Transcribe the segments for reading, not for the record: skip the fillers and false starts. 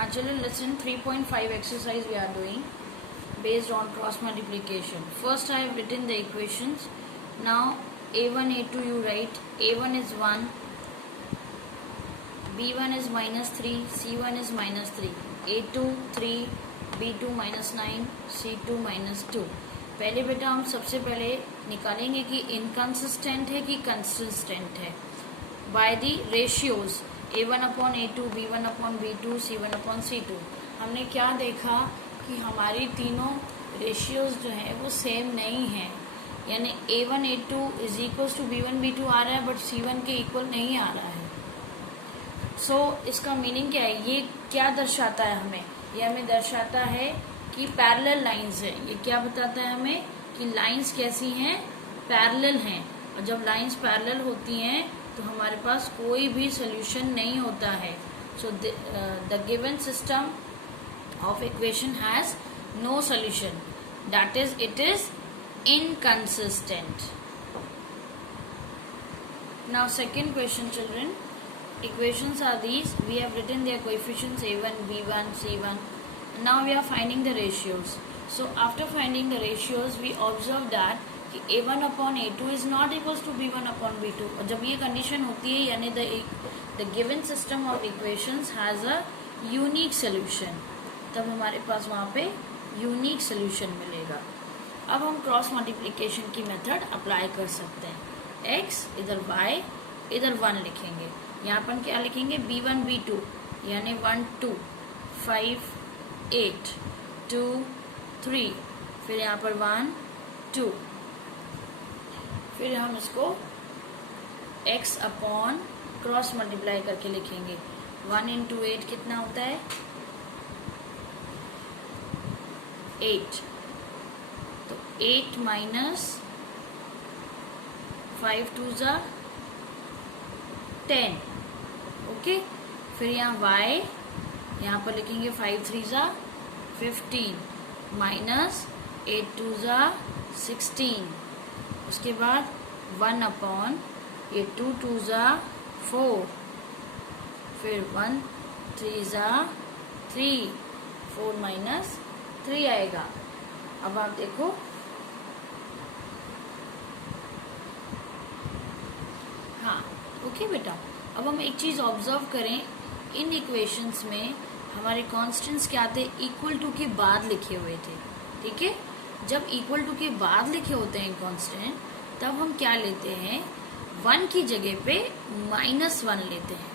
Actually, lesson 3.5 exercise we are doing based on cross multiplication. First, I have written the equations. Now, a1, a2 you write. a1 is 1, b1 is minus 3, c1 is minus 3, a2 3, b2 minus 9, c2 minus 2. पहले बेटा हम सबसे पहले निकालेंगे कि inconsistent है कि consistent है by the ratios a1 upon a2, b1 upon b2, c1 upon c2. हमने क्या देखा कि हमारी तीनों रेशियोज जो है वो सेम नहीं है, यानी a1 a2 is equal to b1 b2 आ रहा है बट c1 के इक्वल नहीं आ रहा है. सो इसका मीनिंग क्या है, ये क्या दर्शाता है हमें, ये हमें दर्शाता है कि पैरेलल लाइंस है. ये क्या बताता है हमें कि लाइंस कैसी हैं, पैरेलल हैं. और जब लाइंस पैरेलल होती हैं तो हमारे पास कोई भी सोल्यूशन नहीं होता है. So the given system of equation has no solution, that is it is inconsistent. Now second question children. Equations are these. We have written their coefficients a1, b1, c1. Now we are finding the ratios. So after finding the ratios, we observe that कि a1 upon a2 is not equals to b1 upon b2. और जब ये condition होती है यानी the given system of equations has a unique solution, तब हमारे पास वहाँ पे unique solution मिलेगा. अब हम क्रॉस मल्टीप्लिकेशन की मेथड अप्लाई कर सकते हैं. x इधर y इधर 1 लिखेंगे. यहाँ पर क्या लिखेंगे, b1 b2 यानी 1 2 5 8 2 3, फिर यहाँ पर 1 2, फिर हम इसको x अपॉन क्रॉस मल्टीप्लाई करके लिखेंगे. 1 इंटू 8 कितना होता है, 8. तो 8 माइनस 5 2 जा 10. ओके, फिर यहाँ y यहाँ पर लिखेंगे 5 3 जा 15 माइनस 8 2 जा 16. उसके बाद 1 अपॉन ये 2 2 जा 4, फिर 1 3 जा 3, 4 माइनस 3 आएगा. अब आप देखो हाँ ओके बेटा. अब हम एक चीज ऑब्जर्व करें, इन इक्वेशंस में हमारे कॉन्स्टेंट्स क्या थे, इक्वल टू के बाद लिखे हुए थे. ठीक है, जब इक्वल टू के बाद लिखे होते हैं कांस्टेंट, तब हम क्या लेते हैं, 1 की जगह पे -1 लेते हैं.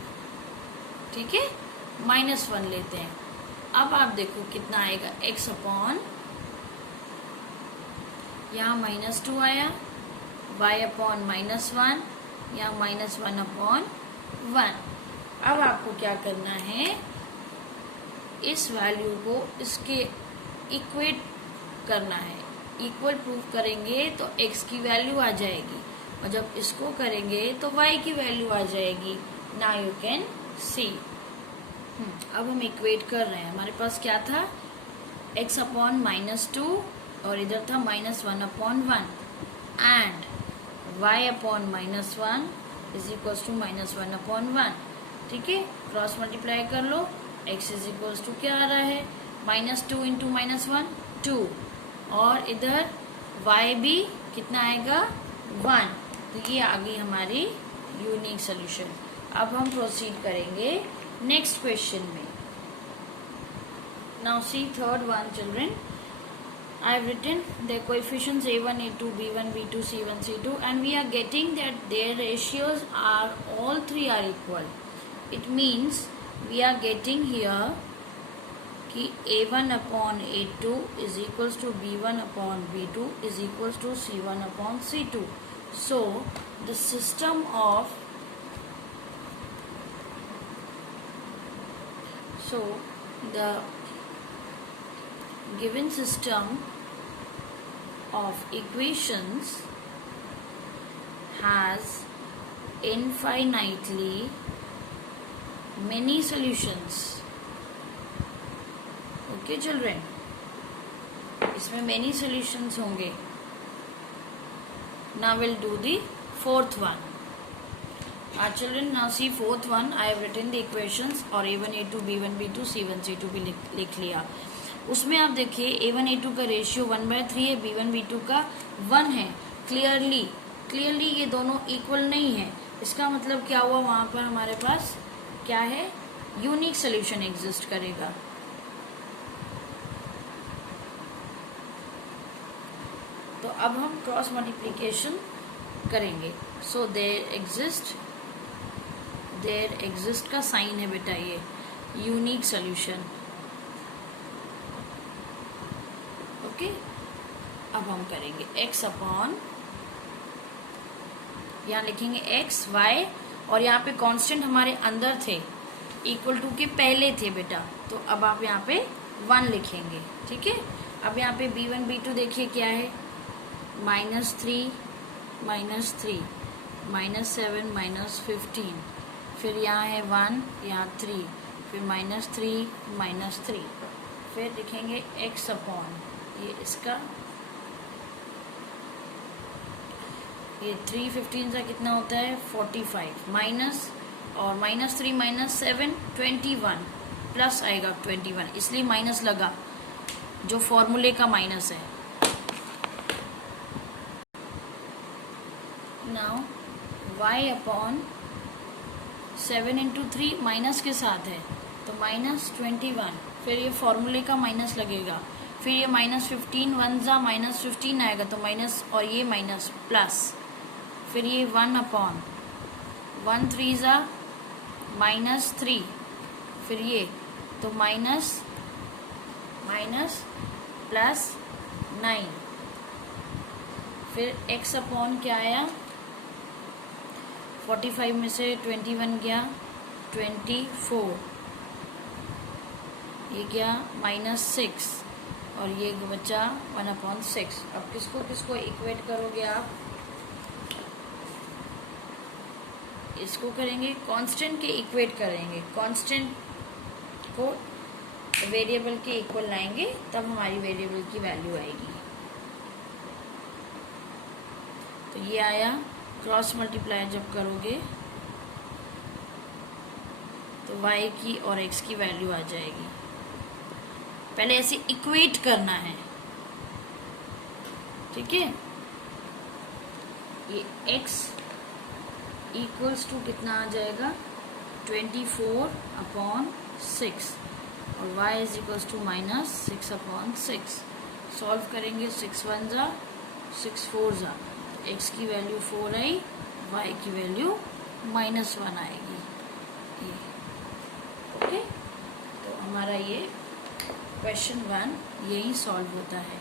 ठीक है, -1 लेते हैं. अब आप देखो कितना आएगा, x अपॉन यहाँ -2 आया, y अपॉन -1 यहाँ -1 अपॉन 1. अब आपको क्या करना है, इस वैल्यू को इसके इक्वेट करना है. इक्वल प्रूव करेंगे तो x की वैल्यू आ जाएगी, और जब इसको करेंगे तो y की वैल्यू आ जाएगी. Now you can see. अब हम इक्वेट कर रहे हैं. हमारे पास क्या था, x अपॉन -2 और इधर था -1 upon 1 and y upon -1 is equal to -1 upon 1. ठीक है, क्रॉस मल्टीप्लाई कर लो. x इज इक्वल टू क्या आ रहा है, -2 इंटू -1 2, और इधर y भी कितना आएगा 1. तो ये आ गई हमारी यूनिक सोल्यूशन. अब हम प्रोसीड करेंगे नेक्स्ट क्वेश्चन में. Now see third one children. I have written the coefficients a1, a2, b1, b2, c1, c2, and we are getting that their ratios are all three are equal. It means we are getting here कि a1 upon a2 is equals to b1 upon b2 is equals to c1 upon c2. So the system of the given system of equations has infinitely many solutions. Okay children, इसमें many solutions होंगे. Now we'll do the fourth one. Children, now see fourth one. I have written the equations और A1 A2 B1 B2 C1 C2 भी लिख लिया. उसमें आप देखिए A1 A2 का रेशियो 1/3 है, B1 B2 का 1 है. क्लियरली ये दोनों इक्वल नहीं है. इसका मतलब क्या हुआ, वहां पर हमारे पास क्या है, यूनिक सोल्यूशन एग्जिस्ट करेगा. तो अब हम क्रॉस मल्टीप्लिकेशन करेंगे. सो देयर एग्जिस्ट का साइन है बेटा ये यूनिक सोल्यूशन. ओके, अब हम करेंगे x अपॉन, यहाँ लिखेंगे x y और यहाँ पे कांस्टेंट हमारे अंदर थे, इक्वल टू के पहले थे बेटा, तो अब आप यहाँ पे 1 लिखेंगे. ठीक है. अब यहाँ पे B1 B2 देखिए क्या है, -3 -7 -15, फिर यहाँ है 1, यहाँ 3, फिर -3 फिर लिखेंगे x अपॉन, ये इसका, ये 3 15 का कितना होता है 45, माइनस और -3 -7 21 प्लस आएगा 21, इसलिए माइनस लगा जो फॉर्मूले का माइनस है. Now y upon 7 into 3 minus के साथ है तो -21, फिर ये फॉर्मूले का माइनस लगेगा, फिर ये -15 1 जा -15 आएगा तो माइनस और ये माइनस प्लस, फिर ये 1 अपॉन 1 3 जा -3, फिर ये तो माइनस प्लस 9, फिर x अपॉन क्या आया, 45 में से 21 गया 24, ये क्या -6 और ये बचा 1/6. अब किसको इक्वेट करोगे आप, इसको करेंगे कांस्टेंट के इक्वेट करेंगे, कांस्टेंट को वेरिएबल के इक्वल लाएंगे तब हमारी वेरिएबल की वैल्यू आएगी. तो ये आया. क्रॉस मल्टीप्लाई जब करोगे तो y की और x की वैल्यू आ जाएगी. पहले ऐसे इक्वेट करना है. ठीक है. ये x इक्वल्स टू कितना आ जाएगा 24/6 और y is equals to -6/6. Solve करेंगे 6 1 जा 6 4 जा, x की वैल्यू 4 आई, y की वैल्यू -1 आएगी. ओके. तो हमारा ये क्वेश्चन 1 यही सॉल्व होता है.